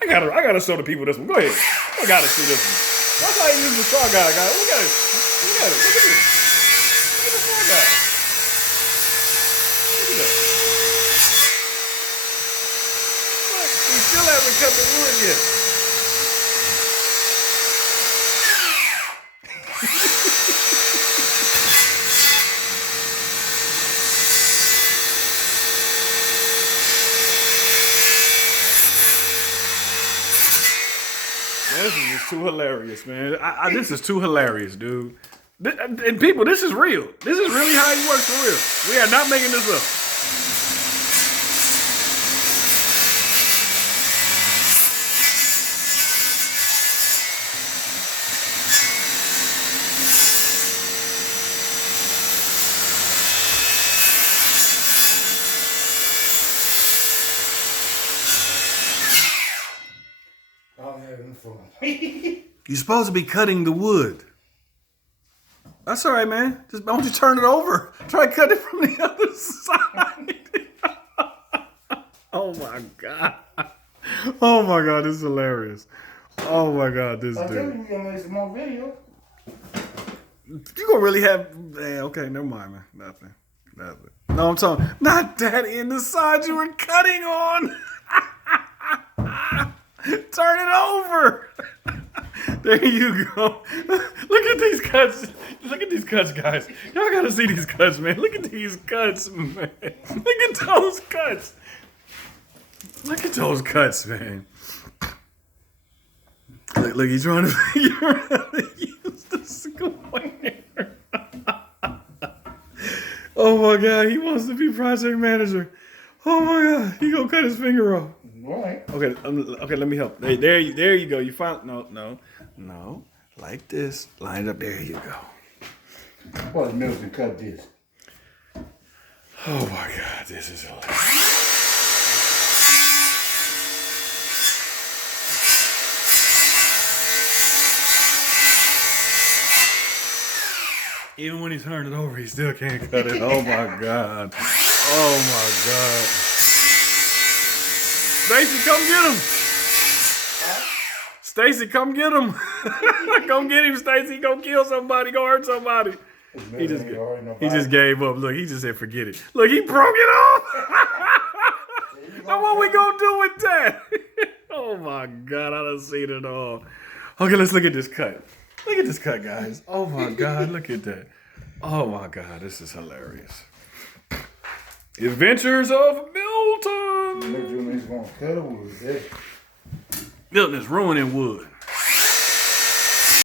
I gotta show the people this one. Go ahead. I gotta see this one. That's how you use the straw guy, guys. Look at it. Look at it. Look at this. Look at the straw guy. Look at that. Look, he still hasn't cut the wood yet. This is just too hilarious, man. This is too hilarious, dude. And people, this is real. This is really how he works for real. We are not making this up. You're supposed to be cutting the wood. That's all right, man. Just don't you turn it over. Try to cut it from the other side. Oh my God. Oh my God, this is hilarious. Oh my God, this dude. I'm gonna make some more video. You gonna really have? Okay, never mind, man. Nothing. No, I'm talking not that in the side you were cutting on. Turn it over. There you go. Look at these cuts. Look at these cuts, guys. Y'all gotta see these cuts, man. Look at these cuts, man. Look at those cuts. Look at those cuts, man. Look, he's trying to figure out how to use the square. Oh my God, he wants to be project manager. Oh my God, he gonna cut his finger off. Right. Okay, okay, let me help. There you go. You found no, like this. Line up. There you go. What Milton cut this? Oh my God, this is hilarious. Even when he turned it over, he still can't cut it. Oh my God. Oh my God. Stacy, come get him. Stacy, come get him. Come get him, Stacy. Go kill somebody. Go hurt somebody. He just gave up. Look, he just said, forget it. Look, he broke it off. Now what we gonna do with that? Oh my God, I done seen it all. Okay, let's look at this cut. Look at this cut, guys. Oh my God, look at that. Oh my God, this is hilarious. The Adventures of Milton. Milton is gonna cut wood. Milton is ruining wood.